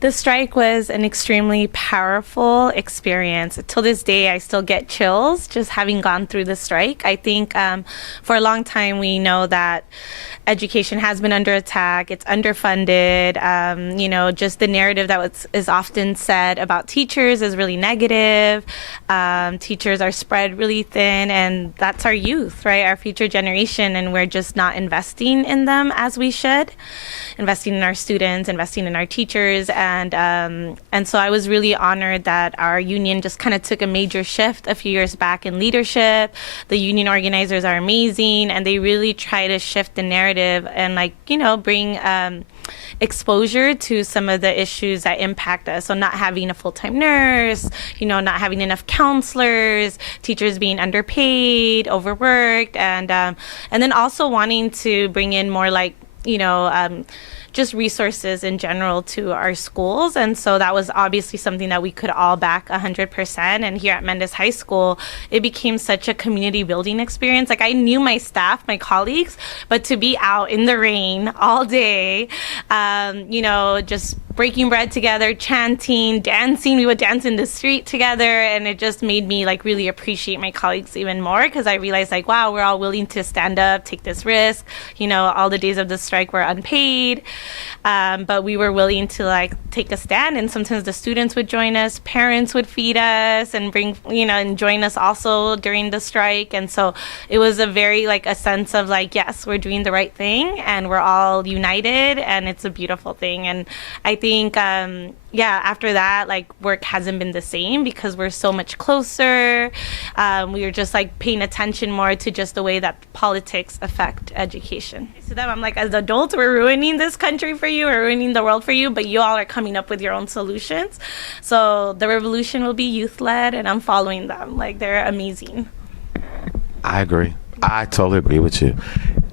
The strike was an extremely powerful experience. Till this day, I still get chills just having gone through the strike. I think for a long time, we know that education has been under attack. It's underfunded. Just the narrative that is often said about teachers is really negative. Teachers are spread really thin, and that's our youth, right? Our future generation, and we're just not investing in them as we should. Investing in our students, investing in our teachers, and so I was really honored that our union just kind of took a major shift a few years back in leadership. The union organizers are amazing, and they really try to shift the narrative and bring exposure to some of the issues that impact us. So not having a full-time nurse, not having enough counselors, teachers being underpaid, overworked, and then also wanting to bring in more just resources in general to our schools. And so that was obviously something that we could all back 100%. And here at Mendes High School, it became such a community building experience. Like, I knew my staff, my colleagues, but to be out in the rain all day, just breaking bread together, chanting, dancing. We would dance in the street together, and it just made me really appreciate my colleagues even more, because I realized wow, we're all willing to stand up, take this risk. All the days of the strike were unpaid, but we were willing to take a stand, and sometimes the students would join us, parents would feed us and bring, and join us also during the strike. And so it was a very a sense of yes, we're doing the right thing, and we're all united, and it's a beautiful thing. And I think after that, work hasn't been the same, because we're so much closer. We were just paying attention more to just the way that politics affect education. To them, I'm as adults, we're ruining this country for you, we're ruining the world for you, but you all are coming up with your own solutions. So the revolution will be youth-led, and I'm following them. They're amazing. I agree. I totally agree with you.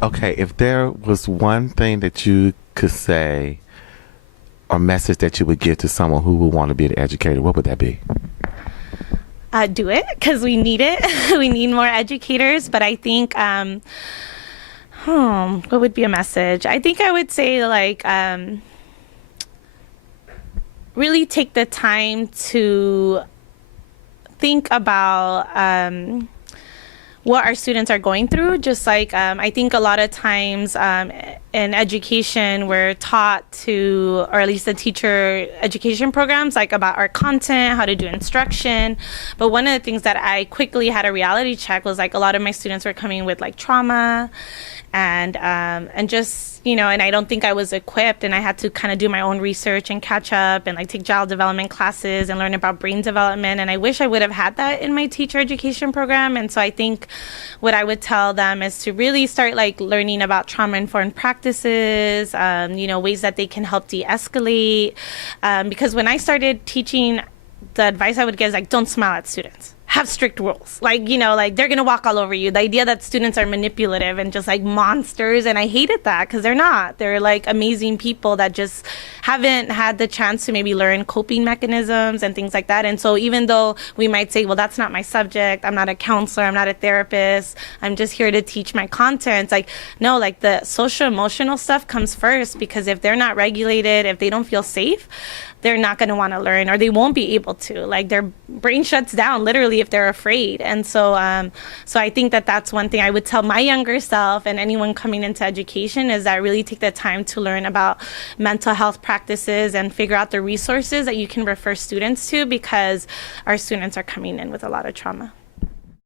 Okay, if there was one thing that you could say or message that you would give to someone who would want to be an educator, what would that be? Do it, because we need it. We need more educators. But I think, what would be a message? I think I would say really take the time to think about what our students are going through. Just I think a lot of times in education, we're taught to, or at least the teacher education programs, about our content, how to do instruction. But one of the things that I quickly had a reality check was a lot of my students were coming with trauma, and just, and I don't think I was equipped, and I had to kind of do my own research and catch up and take child development classes and learn about brain development. And I wish I would have had that in my teacher education program. And so I think what I would tell them is to really start learning about trauma-informed practices, ways that they can help de-escalate. Because when I started teaching, the advice I would give is don't smile at students. Have strict rules. They're going to walk all over you. The idea that students are manipulative and just monsters. And I hated that, because they're not. They're amazing people that just haven't had the chance to maybe learn coping mechanisms and things like that. And so even though we might say, well, that's not my subject, I'm not a counselor, I'm not a therapist, I'm just here to teach my content. No, the social emotional stuff comes first, because if they're not regulated, if they don't feel safe, they're not going to want to learn, or they won't be able to. Their brain shuts down literally if they're afraid. And so I think that that's one thing I would tell my younger self and anyone coming into education, is that really take the time to learn about mental health practices and figure out the resources that you can refer students to, because our students are coming in with a lot of trauma.